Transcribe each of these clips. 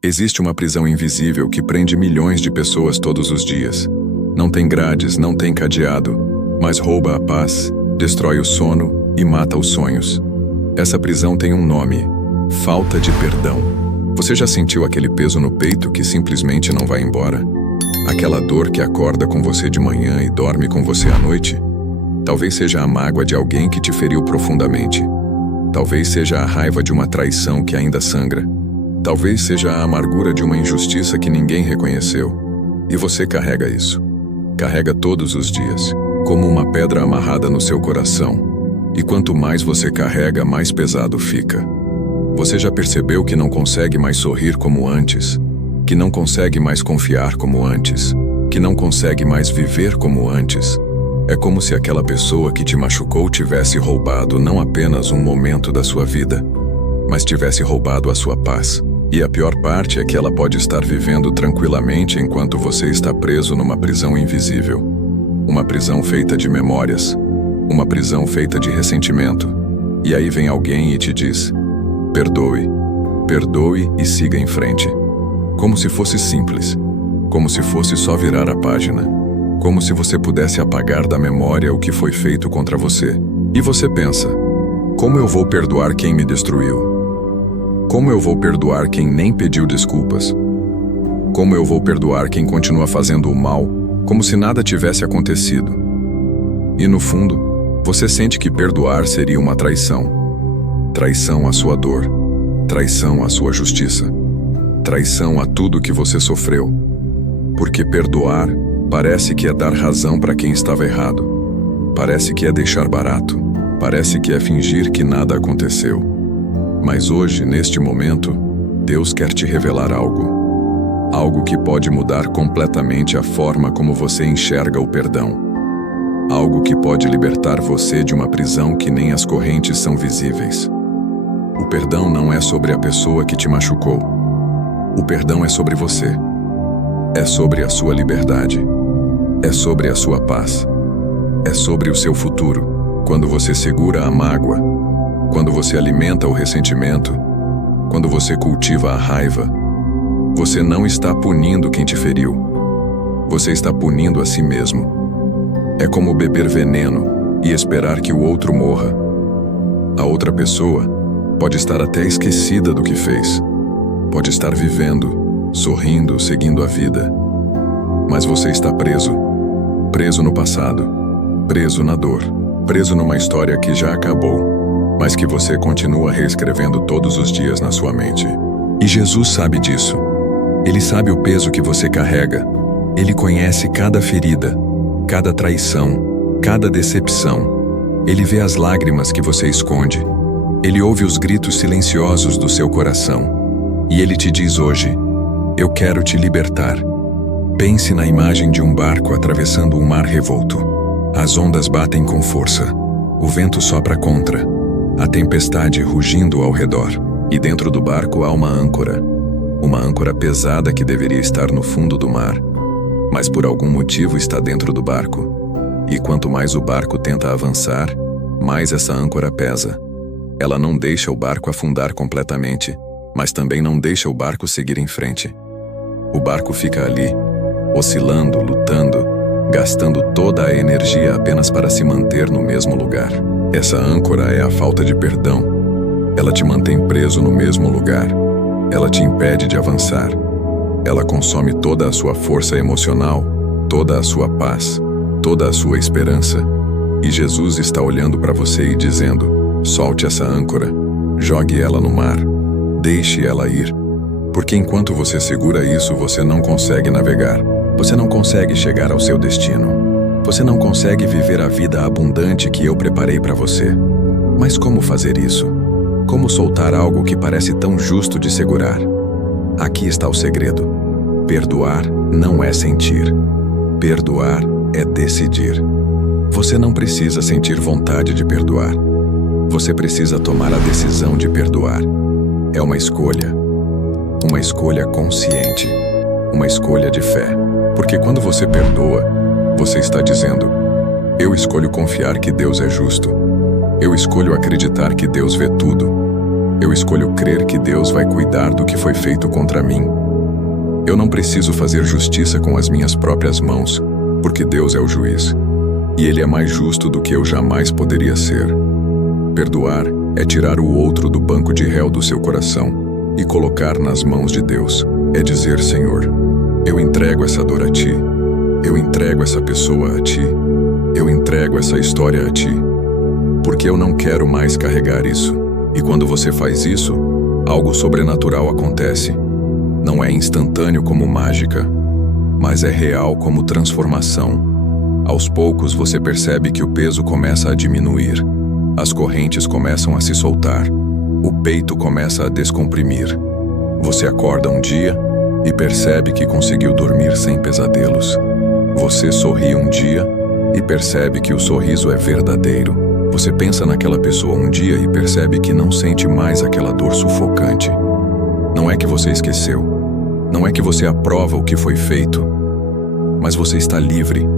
Existe uma prisão invisível que prende milhões de pessoas todos os dias. Não tem grades, não tem cadeado, mas rouba a paz, destrói o sono e mata os sonhos. Essa prisão tem um nome: falta de perdão. Você já sentiu aquele peso no peito que simplesmente não vai embora? Aquela dor que acorda com você de manhã e dorme com você à noite? Talvez seja a mágoa de alguém que te feriu profundamente. Talvez seja a raiva de uma traição que ainda sangra. Talvez seja a amargura de uma injustiça que ninguém reconheceu. E você carrega isso. Carrega todos os dias, como uma pedra amarrada no seu coração. E quanto mais você carrega, mais pesado fica. Você já percebeu que não consegue mais sorrir como antes? Que não consegue mais confiar como antes? Que não consegue mais viver como antes? É como se aquela pessoa que te machucou tivesse roubado não apenas um momento da sua vida, mas tivesse roubado a sua paz. E a pior parte é que ela pode estar vivendo tranquilamente enquanto você está preso numa prisão invisível. Uma prisão feita de memórias. Uma prisão feita de ressentimento. E aí vem alguém e te diz: perdoe. Perdoe e siga em frente. Como se fosse simples. Como se fosse só virar a página. Como se você pudesse apagar da memória o que foi feito contra você. E você pensa: como eu vou perdoar quem me destruiu? Como eu vou perdoar quem nem pediu desculpas? Como eu vou perdoar quem continua fazendo o mal, como se nada tivesse acontecido? E no fundo, você sente que perdoar seria uma traição. Traição à sua dor. Traição à sua justiça. Traição a tudo que você sofreu. Porque perdoar parece que é dar razão para quem estava errado. Parece que é deixar barato. Parece que é fingir que nada aconteceu. Mas hoje, neste momento, Deus quer te revelar algo. Algo que pode mudar completamente a forma como você enxerga o perdão. Algo que pode libertar você de uma prisão que nem as correntes são visíveis. O perdão não é sobre a pessoa que te machucou. O perdão é sobre você. É sobre a sua liberdade. É sobre a sua paz. É sobre o seu futuro. Quando você segura a mágoa, quando você alimenta o ressentimento, quando você cultiva a raiva, você não está punindo quem te feriu. Você está punindo a si mesmo. É como beber veneno e esperar que o outro morra. A outra pessoa pode estar até esquecida do que fez. Pode estar vivendo, sorrindo, seguindo a vida. Mas você está preso. Preso no passado. Preso na dor. Preso numa história que já acabou, mas que você continua reescrevendo todos os dias na sua mente. E Jesus sabe disso. Ele sabe o peso que você carrega. Ele conhece cada ferida, cada traição, cada decepção. Ele vê as lágrimas que você esconde. Ele ouve os gritos silenciosos do seu coração. E ele te diz hoje: eu quero te libertar. Pense na imagem de um barco atravessando um mar revolto. As ondas batem com força. O vento sopra contra. A tempestade rugindo ao redor. E dentro do barco há uma âncora. Uma âncora pesada que deveria estar no fundo do mar, mas por algum motivo está dentro do barco. E quanto mais o barco tenta avançar, mais essa âncora pesa. Ela não deixa o barco afundar completamente, mas também não deixa o barco seguir em frente. O barco fica ali, oscilando, lutando, gastando toda a energia apenas para se manter no mesmo lugar. Essa âncora é a falta de perdão. Ela te mantém preso no mesmo lugar. Ela te impede de avançar. Ela consome toda a sua força emocional, toda a sua paz, toda a sua esperança. E Jesus está olhando para você e dizendo: solte essa âncora, jogue ela no mar, deixe ela ir. Porque enquanto você segura isso, você não consegue navegar. Você não consegue chegar ao seu destino. Você não consegue viver a vida abundante que eu preparei para você. Mas como fazer isso? Como soltar algo que parece tão justo de segurar? Aqui está o segredo. Perdoar não é sentir. Perdoar é decidir. Você não precisa sentir vontade de perdoar. Você precisa tomar a decisão de perdoar. É uma escolha. Uma escolha consciente. Uma escolha de fé. Porque quando você perdoa, você está dizendo: eu escolho confiar que Deus é justo. Eu escolho acreditar que Deus vê tudo. Eu escolho crer que Deus vai cuidar do que foi feito contra mim. Eu não preciso fazer justiça com as minhas próprias mãos, porque Deus é o juiz. E Ele é mais justo do que eu jamais poderia ser. Perdoar é tirar o outro do banco de réu do seu coração e colocar nas mãos de Deus. É dizer: Senhor, eu entrego essa dor a Ti. Eu entrego essa pessoa a Ti. Eu entrego essa história a Ti. Porque eu não quero mais carregar isso. E quando você faz isso, algo sobrenatural acontece. Não é instantâneo como mágica, mas é real como transformação. Aos poucos você percebe que o peso começa a diminuir. As correntes começam a se soltar. O peito começa a descomprimir. Você acorda um dia e percebe que conseguiu dormir sem pesadelos. Você sorri um dia e percebe que o sorriso é verdadeiro. Você pensa naquela pessoa um dia e percebe que não sente mais aquela dor sufocante. Não é que você esqueceu. Não é que você aprova o que foi feito. Mas você está livre.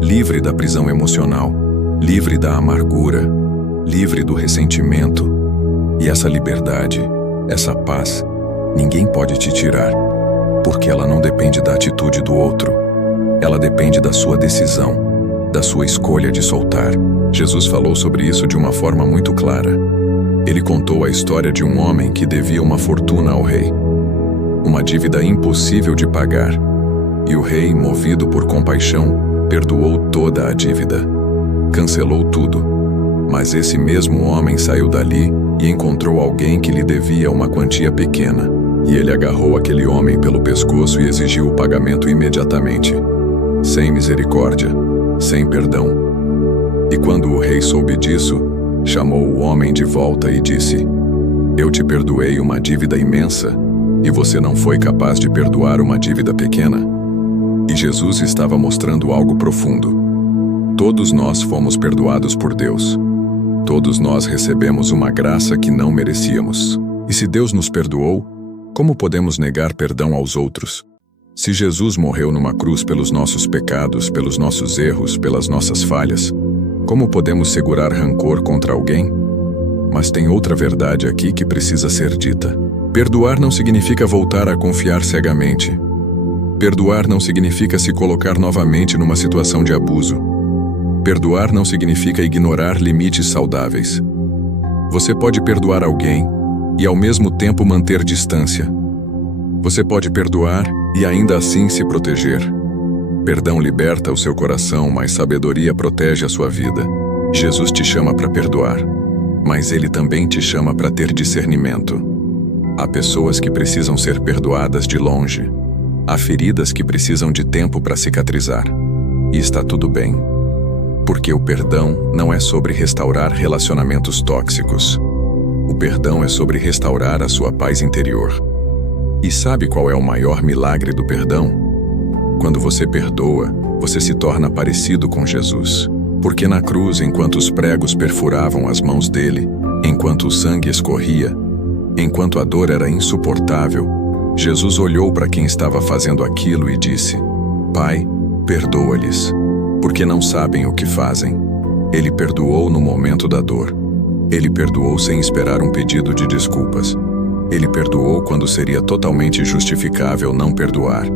Livre da prisão emocional. Livre da amargura. Livre do ressentimento. E essa liberdade, essa paz, ninguém pode te tirar. Porque ela não depende da atitude do outro. Ela depende da sua decisão, da sua escolha de soltar. Jesus falou sobre isso de uma forma muito clara. Ele contou a história de um homem que devia uma fortuna ao rei. Uma dívida impossível de pagar. E o rei, movido por compaixão, perdoou toda a dívida. Cancelou tudo. Mas esse mesmo homem saiu dali e encontrou alguém que lhe devia uma quantia pequena. E ele agarrou aquele homem pelo pescoço e exigiu o pagamento imediatamente. Sem misericórdia, sem perdão. E quando o rei soube disso, chamou o homem de volta e disse: Eu te perdoei uma dívida imensa, e você não foi capaz de perdoar uma dívida pequena? E Jesus estava mostrando algo profundo. Todos nós fomos perdoados por Deus. Todos nós recebemos uma graça que não merecíamos. E se Deus nos perdoou, como podemos negar perdão aos outros? Se Jesus morreu numa cruz pelos nossos pecados, pelos nossos erros, pelas nossas falhas, como podemos segurar rancor contra alguém? Mas tem outra verdade aqui que precisa ser dita. Perdoar não significa voltar a confiar cegamente. Perdoar não significa se colocar novamente numa situação de abuso. Perdoar não significa ignorar limites saudáveis. Você pode perdoar alguém e ao mesmo tempo manter distância. Você pode perdoar e ainda assim se proteger. Perdão liberta o seu coração, mas sabedoria protege a sua vida. Jesus te chama para perdoar, mas Ele também te chama para ter discernimento. Há pessoas que precisam ser perdoadas de longe. Há feridas que precisam de tempo para cicatrizar. E está tudo bem. Porque o perdão não é sobre restaurar relacionamentos tóxicos. O perdão é sobre restaurar a sua paz interior. E sabe qual é o maior milagre do perdão? Quando você perdoa, você se torna parecido com Jesus. Porque na cruz, enquanto os pregos perfuravam as mãos dele, enquanto o sangue escorria, enquanto a dor era insuportável, Jesus olhou para quem estava fazendo aquilo e disse: Pai, perdoa-lhes, porque não sabem o que fazem. Ele perdoou no momento da dor. Ele perdoou sem esperar um pedido de desculpas. Ele perdoou quando seria totalmente justificável não perdoar.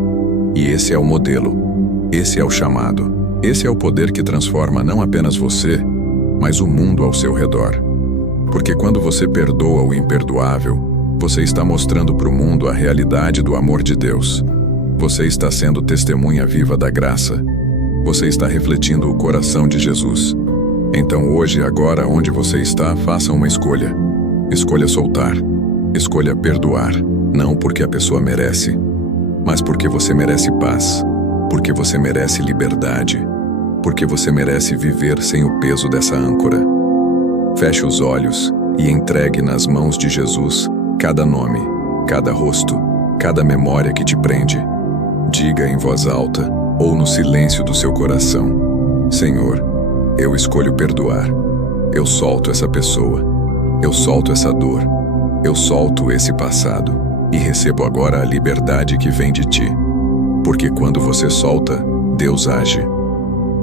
E esse é o modelo. Esse é o chamado. Esse é o poder que transforma não apenas você, mas o mundo ao seu redor. Porque quando você perdoa o imperdoável, você está mostrando para o mundo a realidade do amor de Deus. Você está sendo testemunha viva da graça. Você está refletindo o coração de Jesus. Então hoje, agora, onde você está, faça uma escolha. Escolha soltar. Escolha perdoar. Não porque a pessoa merece, mas porque você merece paz. Porque você merece liberdade. Porque você merece viver sem o peso dessa âncora. Feche os olhos e entregue nas mãos de Jesus cada nome, cada rosto, cada memória que te prende. Diga em voz alta ou no silêncio do seu coração: Senhor, eu escolho perdoar. Eu solto essa pessoa. Eu solto essa dor. Eu solto esse passado e recebo agora a liberdade que vem de ti. Porque quando você solta, Deus age.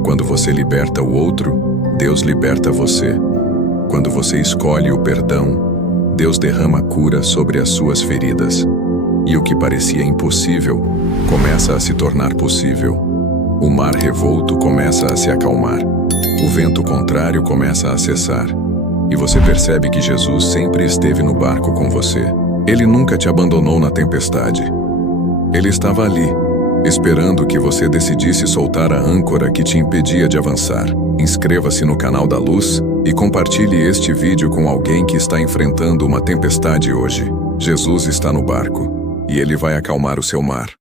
Quando você liberta o outro, Deus liberta você. Quando você escolhe o perdão, Deus derrama cura sobre as suas feridas. E o que parecia impossível começa a se tornar possível. O mar revolto começa a se acalmar. O vento contrário começa a cessar. E você percebe que Jesus sempre esteve no barco com você. Ele nunca te abandonou na tempestade. Ele estava ali, esperando que você decidisse soltar a âncora que te impedia de avançar. Inscreva-se no canal da Luz e compartilhe este vídeo com alguém que está enfrentando uma tempestade hoje. Jesus está no barco e ele vai acalmar o seu mar.